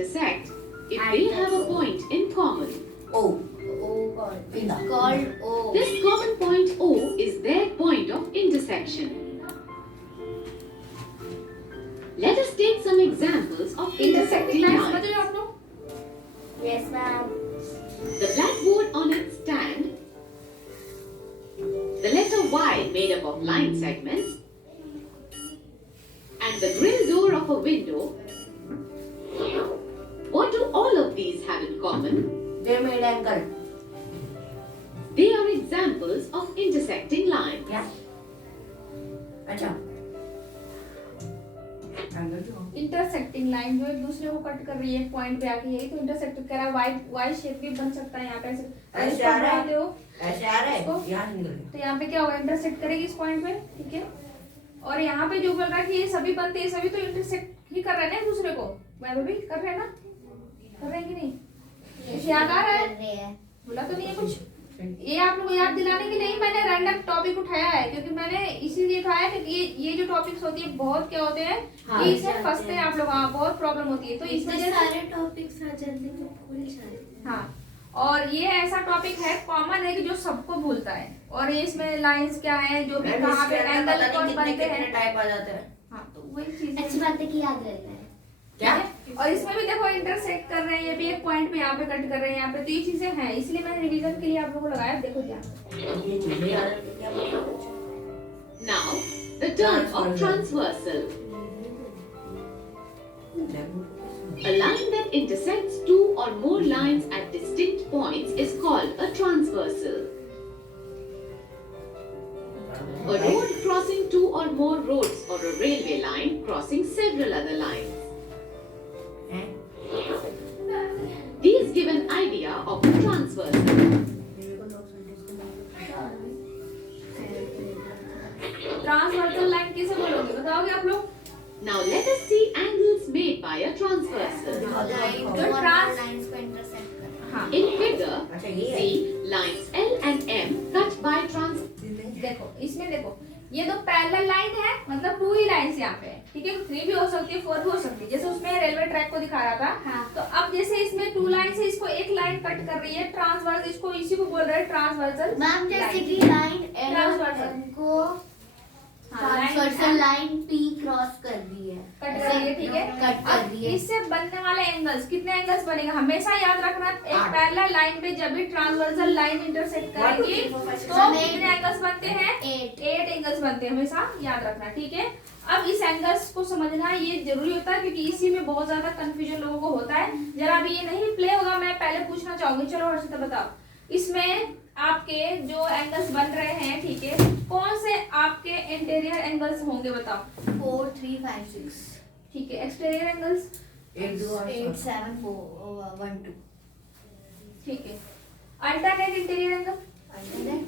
intersect if they have a point in common. O. Called O. This common point O is their point of intersection. Let us take some examples of intersecting lines. समझ रहे हो आप लोग? Yes, ma'am. The blackboard on its stand, the letter Y made up of line segments, and the grill door of a window. What do all of these have in common? They made angle. They are examples of intersecting lines. Yeah. अच्छा. Angle जो. Intersecting line जो एक दूसरे को cut कर रही है एक पॉइंट पे आके, यही तो इंटरसेक्ट कर रहा है। वाई शेप भी बन सकता है यहाँ पे ऐसे ऐसे आ रहा है। बनाते हो ऐसे आ रहा इसको? है. यहाँ निकल. तो यहाँ पे क्या होगा, इंटरसेक्ट करेगी इस पॉइंट पे, ठीक है। और यहाँ पे जो बोल रहा है कि ये सभी बनते हैं, सभी तो इंटरसेक्ट ही कर रहे हैं ना एक दूसरे को। मैं भी कर रहे हैं ना, कर रहे हैं कि नहीं? याद आ रहा है? बोला तो नहीं है कुछ? ये आप लोगों को याद दिलाने के लिए ही मैंने रैंडम टॉपिक उठाया है, क्योंकि मैंने इसीलिए उठाया है कि ये जो टॉपिक्स होती है बहुत क्या होते हैं कि इसमें फंसते हैं आप लोग। हाँ, बहुत प्रॉब्लम होती है, तो इस वजह से सारे टॉपिक्स आ जाते हैं तो भूल जाते हैं। हाँ, और ये ऐसा टॉपिक है कॉमन है कि जो सबको भूलता है। और ये इसमें लाइंस क्या है, जो भी कहाँ पे एंगल कौन बनते हैं, टाइप आ जाते हैं. हाँ, तो वही चीज अच्छी बात है कि याद रहता है। क्या? और इसमें भी देखो इंटरसेक्ट कर रहे हैं, ये भी एक पॉइंट पे यहाँ पे कट कर रहे हैं यहाँ पे, तो ये चीजें हैं, इसलिए मैंने रिवीजन के लिए आप लोगों को लगाया। देखो क्या ये चीजें याद रखने क्या बोलते हैं? Now, the term of transversal. A line that intersects two or more lines at distinct points is called a transversal. A road crossing two or more roads, or a railway line crossing several other lines. हैं? These give an idea of a transversal. Transversal line किसे बोलोगे, बताओगे आप लोग? Now let us see angles made by a transversal. Lines को intersect कर। हाँ, In figure, अच्छा ये है. see lines L and M cut by trans. देखो इसमें देखो ये दो पैरेलल लाइन है, मतलब टू ही लाइंस यहाँ पे है, ठीक है। 3 भी हो सकती है, 4 भी हो सकती है, जैसे उसमें रेलवे ट्रैक को दिखा रहा था। हाँ। तो अब जैसे इसमें 2 लाइन से इसको एक लाइन कट कर रही है ट्रांसवर्स, इसको इसी को बोल रहे हैं ट्रांसवर्सल। मैम जैसे कि लाइन एल और एम को ट्रांसवर्सल लाइन पी क्रॉस कर दी है, कट कर रही है, ठीक है। कट कर अब दी है। इससे बनने वाले एंगल्स, कितने एंगल्स बनेगा हमेशा याद रखना। एक पैरेलल लाइन पे जब भी ट्रांसवर्सल लाइन इंटरसेक्ट करेगी तो कितने एंगल्स बनते हैं? 8 एंगल्स बनते हैं, हमेशा याद रखना, ठीक है। अब इस एंगल्स को समझना ये जरूरी होता है, क्योंकि इसी में बहुत ज्यादा कंफ्यूजन लोगों को होता है। जरा अभी ये नहीं प्ले होगा, मैं पहले पूछना चाहूंगी, चलो हर्षिता बताओ, इसमें आपके जो एंगल्स बन रहे हैं, ठीक है, कौन से आपके इंटीरियर एंगल्स होंगे बताओ। 4 3 5 6 ठीक है, एक्सटीरियर एंगल्स 1 2 8 7 4 1 2 ठीक है। Alternate interior angle alternate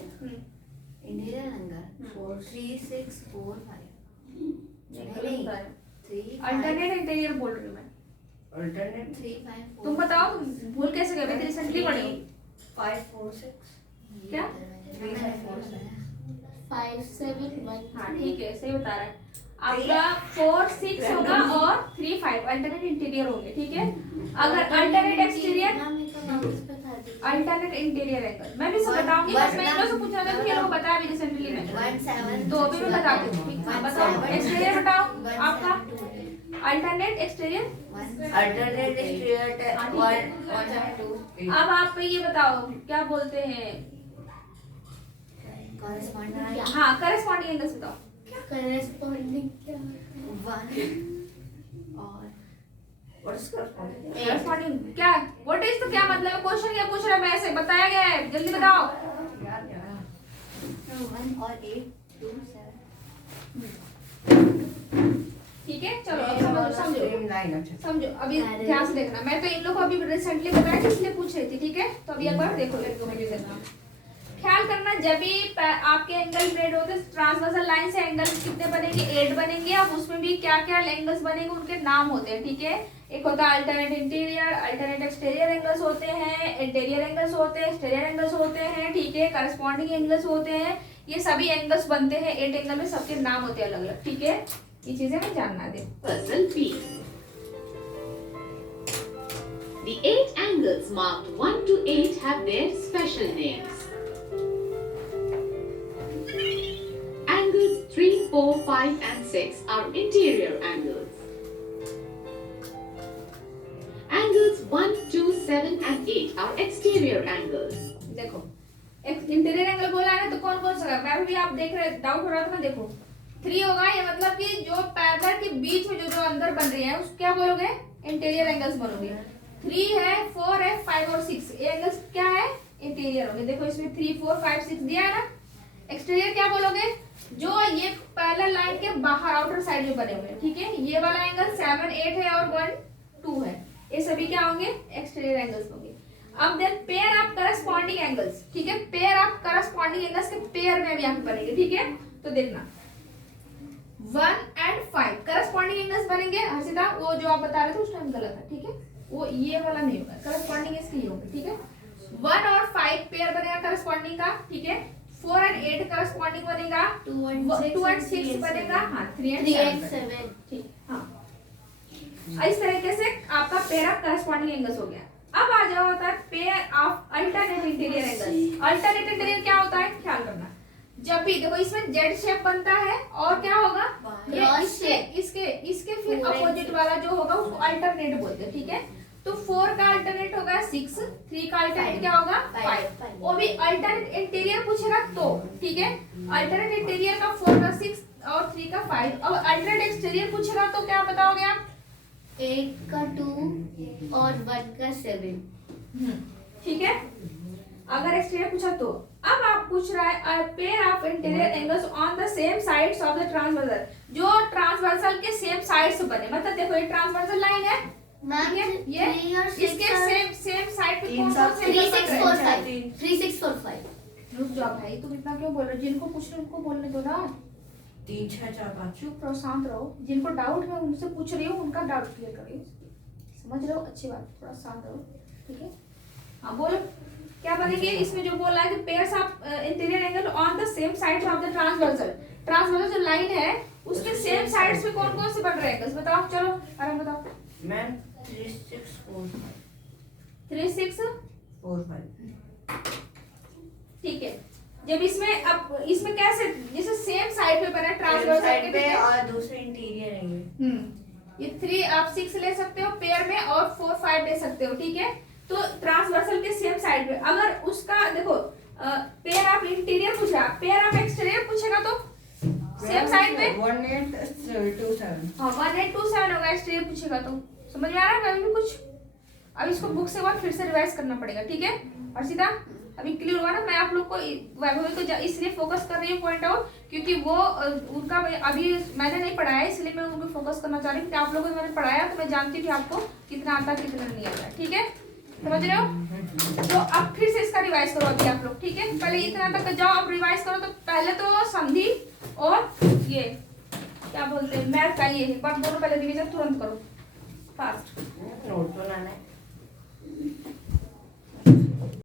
interior angle 4 3 6 4 5 नहीं 3 अल्टरनेट इंटीरियर बोल रही हूँ मैं, अल्टरनेट 3 5 4 तुम बताओ, तुम भूल कैसे गए? अभी रिसेंटली पढ़े हो 5 4 6 क्या? 3 5 4 6 5 7 1 हाँ ठीक है, सही बता रहा है आपका। 4 6 होगा और 3 5 अल्टरनेट इंटीरियर होंगे, ठीक है। अगर alternate exterior, alternate interior angle मैं भी सब बताऊंगी, बस मैं इनको से पूछा था कि ये लोग बताया भी रिसेंटली में, 1 7 तो अभी मैं बता दूँ। हाँ बताओ, एक्सटीरियर बताओ आपका अल्टरनेट एक्सटीरियर। अल्टरनेट एक्सटीरियर 1 1 2 अब आप ये बताओ क्या बोलते हैं, कॉरेस्पॉन्डिंग हाँ करस्पॉन्डिंग एंगल्स बताओ। कॉरेस्पॉन्डिंग 1 और व्हाट इज कॉरेस्पॉन्डिंग? करस्पॉन्डिंग क्या, व्हाट इज तो क्या मतलब है? क्वेश्चन क्या पूछ रहा है, मैं ऐसे बताया गया है, जल्दी बताओ। यार यार 1 और 8 2 7 ठीक है, चलो अब समझो सेम लाइन. अच्छा समझो अभी ध्यान से देखना। मैं तो इन लोग को अभी रिसेंटली बताया था इसलिए पूछ रही थी, ठीक है। तो अभी एक बार देखो, देखना ख्याल करना, जब भी आपके एंगल मेड होते ट्रांसवर्सल लाइन से एंगल कितने बनेंगे? 8 बनेंगे। अब उसमें भी क्या क्या एंगल्स बनेंगे उनके नाम होते हैं, ठीक है। एक होता है alternate interior, alternate exterior angles होते हैं, इंटीरियर एंगल्स होते हैं, एक्सटीरियर एंगल्स होते हैं, ठीक है, करस्पॉन्डिंग एंगल्स होते हैं। ये सभी एंगल्स बनते हैं 8 एंगल में, सबके नाम होते हैं अलग अलग, ठीक है। ये चीजें हमें जानना दे। Transversal P. angles marked 1 to 8 have their special names. Angles 3, 4, 5 and 6 are interior angles. Angles 1, 2, 7 and 8 are exterior angles. देखो एक इंटीरियर एंगल बोला है ना, तो कौन कौन सा है? वैसे भी आप देख रहे, डाउट हो रहा था ना, देखो 3 होगा, ये मतलब कि जो पैरेलल के बीच में जो अंदर बन रही है उसको क्या बोलोगे? इंटीरियर एंगल्स बोलोगे। 3 है, 4 है, 5 और 6 ये एंगल्स क्या है? इंटीरियर होंगे। देखो इसमें 3, 4, 5, 6 दिया है ना। एक्सटीरियर क्या बोलोगे? जो ये पैरेलल लाइन के बाहर आउटर साइड में बने हुए हैं, ठीक है। ये वाला एंगल 7, 8 है और 1, 2 है, ये सभी क्या होंगे? एक्सटीरियर एंगल्स होंगे। अब then pair of corresponding angles, ठीक है। पेयर ऑफ करस्पॉन्डिंग एंगल्स के पेयर में अभी यहाँ पे बनेंगे, ठीक है। तो देखना 1 and 5 करस्पॉन्डिंग एंगल्स बनेंगे। हर्षिता वो जो आप बता रहे थे उस टाइम गलत है, ठीक है। वो ये वाला नहीं होगा, करस्पॉन्डिंग इसके ही होंगे, ठीक है। 1 और 5 पेयर बनेगा करस्पॉन्डिंग का, ठीक है। 4 and 8 करस्पॉन्डिंग बनेगा। 2 and 6 बनेगा, हाँ 3 and 7, ठीक, हाँ। इस तरीके से आपका पेयर ऑफ करस्पॉन्डिंग एंगल्स हो गया। अब आ जाओ होता है pair of alternate interior angles. Alternate interior क्या होता है? ख्याल करना, जब भी देखो इसमें जेड शेप बनता है और क्या होगा? ये इसके फिर अपोजिट वाला जो होगा उसको अल्टरनेट बोलते हैं, ठीक है। तो 4 का अल्टरनेट होगा 6, 3 का अल्टरनेट क्या होगा? 5। वो भी अल्टरनेट इंटीरियर पूछेगा तो, ठीक है। अल्टरनेट इंटीरियर का 4 का 6 और 3 का 5। अब अल्टरनेट एक्सटीरियर पूछेगा तो क्या बताओगे आप? 8 का 2 और 1 का 7, ठीक है। अगर एक्सटीरियर पूछा तो अब आप पूछ रहा है pair of interior angles on the same sides of the transversal, जो ट्रांसवर्सल के सेम साइड्स बने। मतलब देखो ये ट्रांसवर्सल लाइन है, मैम ये इसके सेम साइड पे कौन कौन से 3 6 4 5 3 6 4 5। रुक जाओ भाई, तुम इतना क्यों बोल रहे हो? जिनको पूछ रहे हो उनको बोलने दो ना। 3 6 4 5 चुप रहो, शांत रहो। जिनको डाउट है उनसे पूछ रही हूँ, उनका डाउट क्लियर करिए। समझ रहे हो? अच्छी बात, थोड़ा शांत रहो, ठीक है। हाँ बोलो क्या बनेंगे? इसमें जो बोला है कि pairs of interior angle on the same sides of the transversal. Transversal जो लाइन है उसके सेम साइड्स पे कौन कौन से बन रहे हैं एंगल्स? बताओ, चलो आराम बताओ। मैम 3 6 4 5 3 6 4 5, ठीक है। जब इसमें अब इसमें कैसे, जैसे सेम साइड पे बना ट्रांसवर्सल साइड के पे पीछे, और दूसरे इंटीरियर है। ये 3 आप 6 ले सकते हो पेयर में और 4 5 ले सकते हो, ठीक है। तो ट्रांसवर्सल के सेम साइड पे अगर उसका देखो पेयर ऑफ इंटीरियर पूछा, पेयर ऑफ एक्सटीरियर पूछेगा तो सेम साइड पे 1 8 2 7। हाँ 1 8 2 7 होगा। एक्सटीरियर पूछेगा तो समझ में आ रहा है अभी भी कुछ? अब इसको बुक से बाद फिर से रिवाइज करना पड़ेगा, ठीक है। और सीधा अभी क्लियर हुआ ना? मैं आप लोग को वैभवी को इसलिए फोकस कर रही हूँ पॉइंट आउट, क्योंकि वो उनका अभी मैंने नहीं पढ़ाया, इसलिए मैं उनको फोकस करना चाह रही हूँ कि आप लोगों को मैंने पढ़ाया तो मैं जानती थी आपको कितना आता है कितना नहीं आता है, ठीक है। समझ रहे हो? तो अब फिर से इसका रिवाइज करो अभी आप लोग, ठीक है। पहले इतना तक जाओ, अब रिवाइज करो। तो पहले तो संधि और ये क्या बोलते हैं मैथ का, ये एक बार दोनों पहले रिवीजन तुरंत करो फास्ट। नोट तो लाना है।